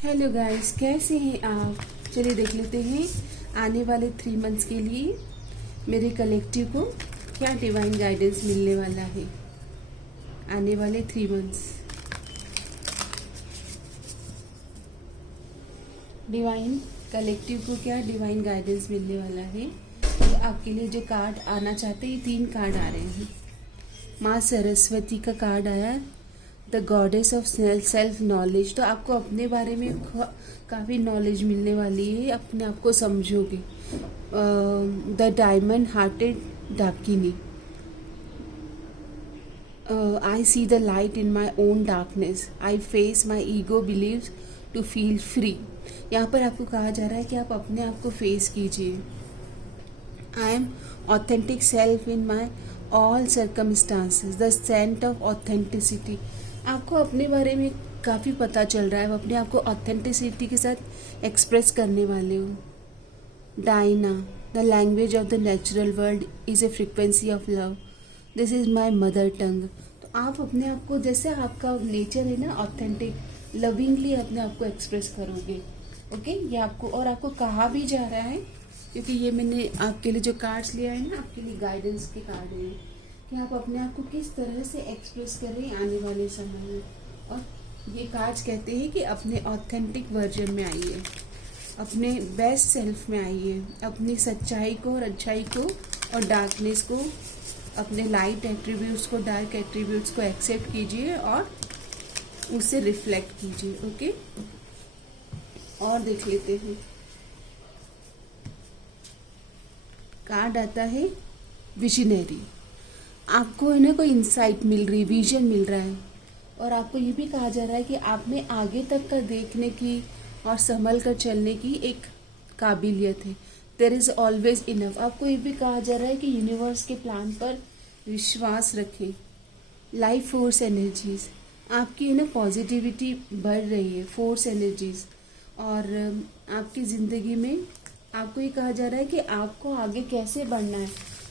Hello guys, कैसे हैं आप। चलिए देख लेते हैं आने वाले 3 मंथ्स के लिए मेरे कलेक्टिव को क्या डिवाइन गाइडेंस मिलने वाला है। आने वाले 3 मंथ्स डिवाइन कलेक्टिव को क्या डिवाइन गाइडेंस मिलने वाला है। तो आपके लिए जो कार्ड आना चाहते हैं, ये 3 कार्ड आ रहे हैं। माँ सरस्वती का कार्ड आया, the goddess of self knowledge. तो आपको अपने बारे में काफ़ी नॉलेज मिलने वाली है, अपने आप को समझोगे। The diamond hearted dakini, I see the light in my own darkness, I face my ego believes to feel free. यहाँ पर आपको कहा जा रहा है कि आप अपने आप को फेस कीजिए। I am authentic self in my all circumstances, the scent of authenticity. आपको अपने बारे में काफ़ी पता चल रहा है, आप अपने आप को ऑथेंटिसिटी के साथ एक्सप्रेस करने वाले हो। Diana, the language of the natural world is a frequency of love, this is my mother tongue. तो आप अपने आप को, जैसे आपका नेचर है ना, ऑथेंटिक लविंगली अपने आप को एक्सप्रेस करोगे। ओके, ये आपको और आपको कहा भी जा रहा है, क्योंकि ये मैंने आपके लिए जो कार्ड्स लिया है ना, आपके लिए गाइडेंस के कार्ड हैं कि आप अपने आप को किस तरह से एक्सप्रेस करें आने वाले समय में। और ये कार्ड्स कहते हैं कि अपने ऑथेंटिक वर्जन में आइए, अपने बेस्ट सेल्फ में आइए, अपनी सच्चाई को और अच्छाई को और डार्कनेस को, अपने लाइट एट्रीब्यूट्स को, डार्क एट्रीब्यूट्स को एक्सेप्ट कीजिए और उससे रिफ्लेक्ट कीजिए। ओके, और देख लेते हैं। कार्ड आता है विजनरी। आपको है ना कोई इंसाइट मिल रही, विजन मिल रहा है, और आपको ये भी कहा जा रहा है कि आप में आगे तक का देखने की और संभल कर चलने की एक काबिलियत है। There is always enough. आपको ये भी कहा जा रहा है कि यूनिवर्स के प्लान पर विश्वास रखें। लाइफ फोर्स एनर्जीज, आपकी है ना पॉजिटिविटी बढ़ रही है, फोर्स एनर्जीज। और आपकी ज़िंदगी में आपको ये कहा जा रहा है कि आपको आगे कैसे बढ़ना है,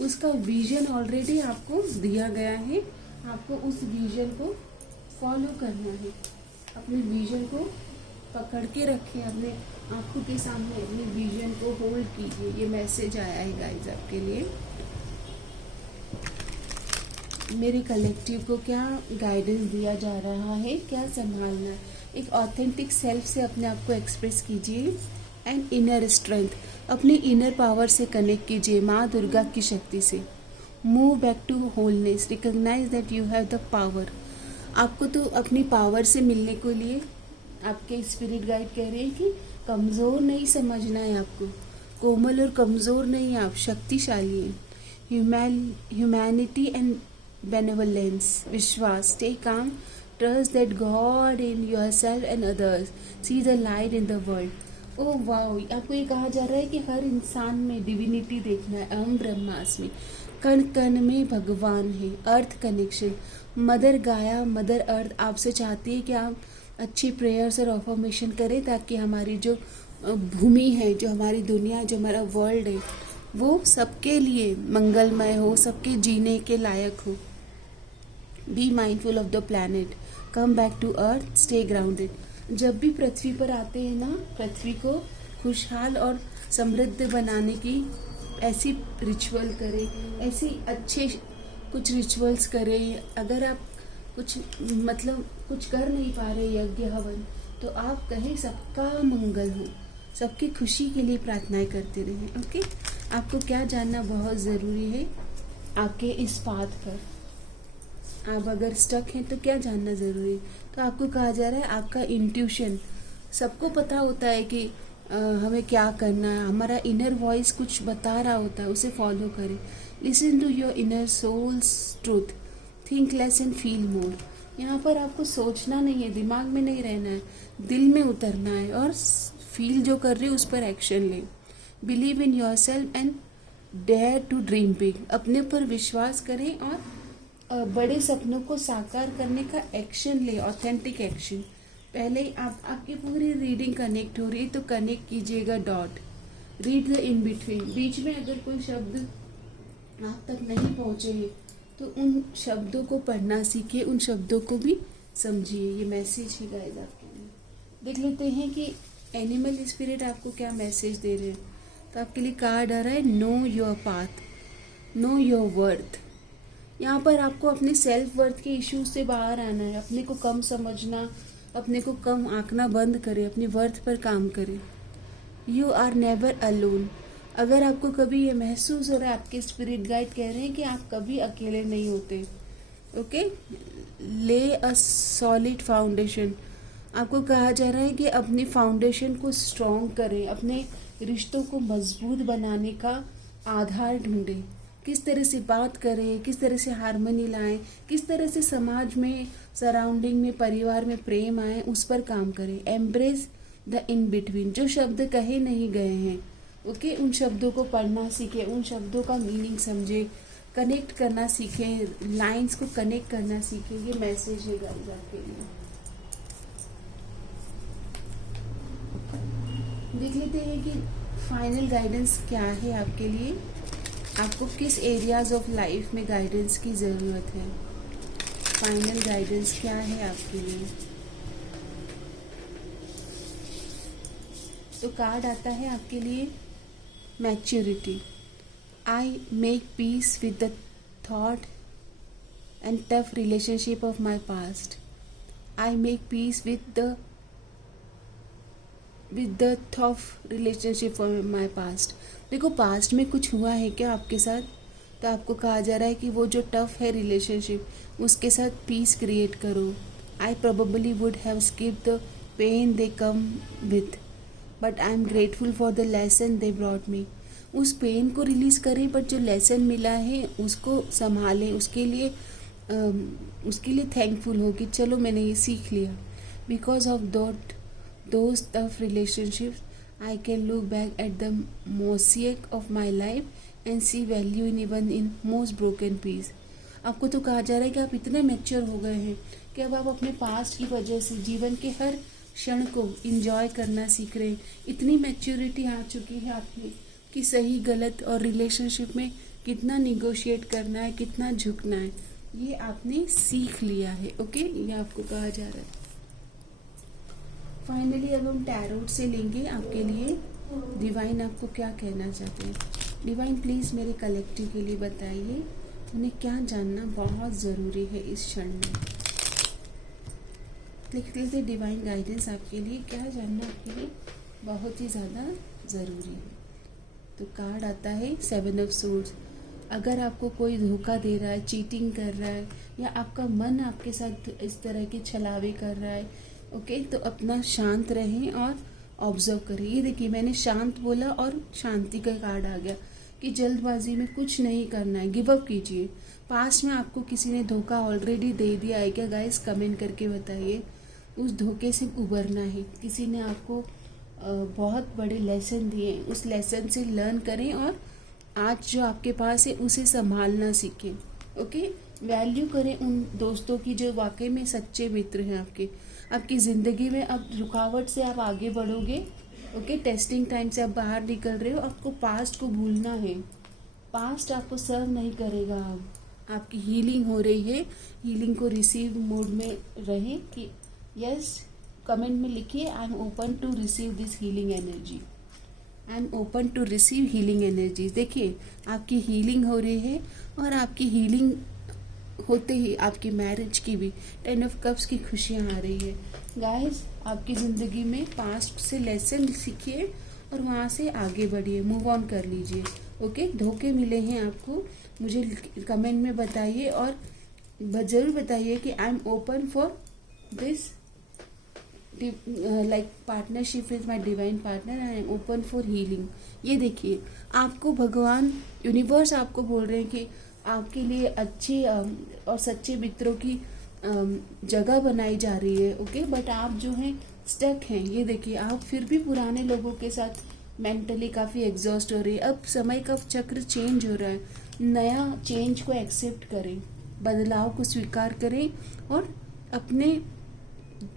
उसका विजन ऑलरेडी आपको दिया गया है। आपको उस विजन को फॉलो करना है। अपने विजन को पकड़ के रखें, अपने आंखों के सामने अपने विजन को होल्ड कीजिए। ये मैसेज आया है गाइस आपके लिए। मेरे कलेक्टिव को क्या गाइडेंस दिया जा रहा है, क्या संभालना है। एक ऑथेंटिक सेल्फ से अपने आप को एक्सप्रेस कीजिए। एंड इनर स्ट्रेंथ, अपनी इनर पावर से कनेक्ट कीजिए, माँ दुर्गा की शक्ति से। Move back to wholeness, recognise that you have the power. आपको तो अपनी पावर से मिलने के लिए आपके स्पिरिट गाइड कह रहे हैं कि कमज़ोर नहीं समझना है आपको, कोमल और कमज़ोर नहीं, आप शक्तिशाली हैं। ह्यूमैनिटी एंड बेनेवलेंस, विश्वास, stay calm, trust that God in yourself and others, C the light in the world. Oh wow, आपको ये कहा जा रहा है कि हर इंसान में डिविनिटी देखना है। अहम ब्रह्मास्मि, कण कण में भगवान है। अर्थ कनेक्शन, मदर गाया, मदर अर्थ आपसे चाहती है कि आप अच्छी प्रेयर्स और अफर्मेशन करें, ताकि हमारी जो भूमि है, जो हमारी दुनिया, जो हमारा वर्ल्ड है, वो सबके लिए मंगलमय हो, सबके जीने के लायक हो। Be mindful of the planet, come back to earth, stay grounded. जब भी पृथ्वी पर आते हैं ना, पृथ्वी को खुशहाल और समृद्ध बनाने की ऐसी रिचुअल करें, ऐसी अच्छे कुछ रिचुअल्स करें। अगर आप कुछ कुछ कर नहीं पा रहे, यज्ञ हवन, तो आप कहें सबका मंगल हो, सबकी खुशी के लिए प्रार्थनाएं करते रहें। ओके, आपको क्या जानना बहुत ज़रूरी है आपके इस पाथ पर। आप अगर स्टक हैं तो क्या जानना ज़रूरी है। तो आपको कहा जा रहा है आपका इंट्यूशन, सबको पता होता है कि हमें क्या करना है। हमारा इनर वॉइस कुछ बता रहा होता है, उसे फॉलो करें। Listen to your inner soul's truth, think less and feel more. यहाँ पर आपको सोचना नहीं है, दिमाग में नहीं रहना है, दिल में उतरना है और फील जो कर रहे हो उस पर एक्शन लें। Believe in yourself and dare to dream big, अपने पर विश्वास करें और बड़े सपनों को साकार करने का एक्शन ले, ऑथेंटिक एक्शन। पहले आपकी पूरी रीडिंग कनेक्ट हो रही है, तो कनेक्ट कीजिएगा dot, read the in between. बीच में अगर कोई शब्द आप तक नहीं पहुँचे तो उन शब्दों को पढ़ना सीखिए, उन शब्दों को भी समझिए। ये मैसेज है गाइस आपके लिए। देख लेते हैं कि एनिमल स्पिरिट आपको क्या मैसेज दे रहे हैं। तो आपके लिए कार्ड आ रहा है know your path, know your worth. यहाँ पर आपको अपने सेल्फ वर्थ के इश्यूज से बाहर आना है, अपने को कम समझना, अपने को कम आंकना बंद करें, अपनी वर्थ पर काम करें। You are never alone. अगर आपको कभी ये महसूस हो रहा है, आपके स्पिरिट गाइड कह रहे हैं कि आप कभी अकेले नहीं होते। ओके, ले अ सॉलिड फाउंडेशन। आपको कहा जा रहा है कि अपनी फाउंडेशन को स्ट्रॉन्ग करें, अपने रिश्तों को मजबूत बनाने का आधार ढूंढें। किस तरह से बात करें, किस तरह से हारमोनी लाएं, किस तरह से समाज में, सराउंडिंग में, परिवार में प्रेम आए, उस पर काम करें। Embrace the in between. जो शब्द कहे नहीं गए हैं, ओके, उन शब्दों को पढ़ना सीखें, उन शब्दों का मीनिंग समझें, कनेक्ट करना सीखें, लाइंस को कनेक्ट करना सीखें। ये मैसेज है गाइस आपके लिए। देख लेते हैं कि फाइनल गाइडेंस क्या है आपके लिए। आपको किस एरियाज ऑफ लाइफ में गाइडेंस की ज़रूरत है। फाइनल गाइडेंस क्या है आपके लिए। तो कार्ड आता है आपके लिए maturity. I make peace with the thought and tough relationship of my past. I make peace with the tough relationship of my past. देखो, पास्ट में कुछ हुआ है क्या आपके साथ, तो आपको कहा जा रहा है कि वो जो टफ है रिलेशनशिप, उसके साथ पीस क्रिएट करो। I probably would have skipped the pain they came with, but I am grateful for the lesson they brought me. उस पेन को रिलीज़ करें, बट जो लेसन मिला है उसको संभालें, उसके लिए थैंकफुल हो कि चलो मैंने ये सीख लिया। Because of those tough relationships I can look back at the mosaic of my life and see value in even in most broken piece। आपको तो कहा जा रहा है कि आप इतने मैच्योर हो गए हैं कि अब आप अपने पास्ट की वजह से जीवन के हर क्षण को इंजॉय करना सीख रहे हैं। इतनी मैच्योरिटी आ चुकी है आप में कि सही गलत और रिलेशनशिप में कितना निगोशिएट करना है, कितना झुकना है, ये आपने सीख लिया है। ओके, ये आपको कहा जा रहा है। फाइनली अब हम टैरोट से लेंगे आपके लिए डिवाइन आपको क्या कहना चाहते हैं। डिवाइन प्लीज़ मेरे कलेक्टिव के लिए बताइए, उन्हें क्या जानना बहुत ज़रूरी है इस क्षण में। लिख लेते डिवाइन गाइडेंस आपके लिए, क्या जानना आपके लिए बहुत ही ज़्यादा ज़रूरी है। तो कार्ड आता है 7 ऑफ सोर्ड्स। अगर आपको कोई धोखा दे रहा है, चीटिंग कर रहा है, या आपका मन आपके साथ इस तरह के छलावे कर रहा है, ओके, तो अपना शांत रहें और ऑब्जर्व करें। ये देखिए, मैंने शांत बोला और शांति का कार्ड आ गया कि जल्दबाजी में कुछ नहीं करना है, गिव अप कीजिए। पास्ट में आपको किसी ने धोखा ऑलरेडी दे दिया है क्या गाइस, कमेंट करके बताइए। उस धोखे से उबरना है। किसी ने आपको बहुत बड़े लेसन दिए, उस लेसन से लर्न करें और आज जो आपके पास है उसे संभालना सीखें। ओके, वैल्यू करें उन दोस्तों की जो वाकई में सच्चे मित्र हैं आपकी ज़िंदगी में। अब रुकावट से आप आगे बढ़ोगे। ओके, टेस्टिंग टाइम से आप बाहर निकल रहे हो। आपको पास्ट को भूलना है, पास्ट आपको सर्व नहीं करेगा। अब आपकी हीलिंग हो रही है, हीलिंग को रिसीव मोड में रहें कि यस, कमेंट में लिखिए I am open to receive this healing energy, I am open to receive healing energy. देखिए, आपकी हीलिंग हो रही है और आपकी हीलिंग होते ही आपकी मैरिज की भी 10 ऑफ कप्स की खुशियाँ आ रही है। गाइस, आपकी ज़िंदगी में पास्ट से लेसन सीखिए और वहाँ से आगे बढ़िए, मूव ऑन कर लीजिए। ओके, धोखे मिले हैं आपको, मुझे कमेंट में बताइए और ज़रूर बताइए कि आई am open for this like partnership with my divine partner, I am open for healing. ये देखिए, आपको भगवान, यूनिवर्स आपको बोल रहे हैं कि आपके लिए अच्छे और सच्चे मित्रों की जगह बनाई जा रही है। ओके, बट आप जो हैं स्टक हैं। ये देखिए, आप फिर भी पुराने लोगों के साथ मेंटली काफ़ी एग्जॉस्ट हो रही है। अब समय का चक्र चेंज हो रहा है, नया चेंज को एक्सेप्ट करें, बदलाव को स्वीकार करें और अपने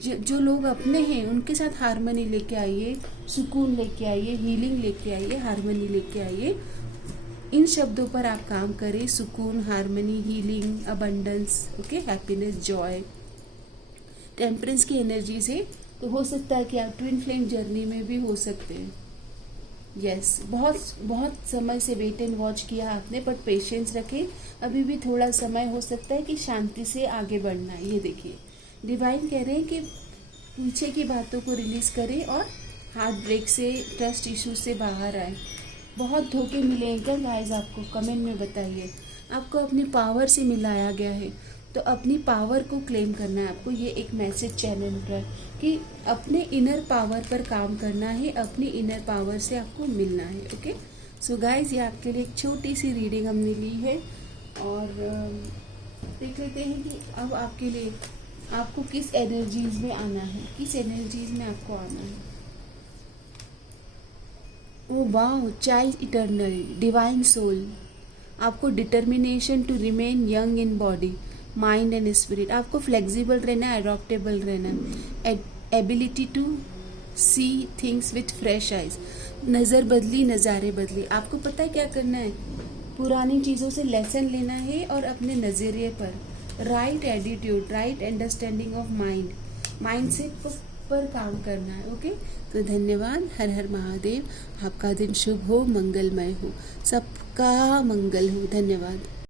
जो लोग अपने हैं उनके साथ हारमोनी लेके आइए, सुकून लेके आइए, हीलिंग लेके आइए, हारमोनी लेके आइए। इन शब्दों पर आप काम करें, सुकून, harmony, healing, abundance, okay, happiness, Joy. Temperance की एनर्जी से तो हो सकता है कि आप ट्विन फ्लेम जर्नी में भी हो सकते हैं। यस, बहुत बहुत समय से वेट एंड वॉच किया आपने, बट पेशेंस रखें, अभी भी थोड़ा समय हो सकता है कि शांति से आगे बढ़ना है। ये देखिए, डिवाइन कह रहे हैं कि पीछे की बातों को रिलीज करें और हार्ट ब्रेक से, ट्रस्ट इश्यूज से बाहर आए। बहुत धोखे मिले हैं क्या गाइस आपको? कमेंट में बताइए। आपको अपनी पावर से मिलाया गया है, तो अपनी पावर को क्लेम करना है आपको। ये एक मैसेज चैनल हो रहा है कि अपने इनर पावर पर काम करना है, अपनी इनर पावर से आपको मिलना है। ओके, सो गाइस, ये आपके लिए एक छोटी सी रीडिंग हमने ली है और देख लेते हैं कि अब आपके लिए आपको किस एनर्जीज में आना है, किस एनर्जीज में आपको आना है। ओ वाह, चाइल्ड इटर्नल, डिवाइन सोल, आपको determination to remain young in body, mind and spirit. आपको फ्लेक्सिबल रहना है, अडॉप्टेबल रहना है, ability to see things with fresh eyes, नज़र बदली, नज़ारे बदली। आपको पता है क्या करना है? पुरानी चीज़ों से लेसन लेना है और अपने नज़रिए पर right attitude, right understanding of mind, mindset पर काम करना है। ओके, तो धन्यवाद। हर हर महादेव। आपका दिन शुभ हो, मंगलमय हो, सबका मंगल हो। धन्यवाद।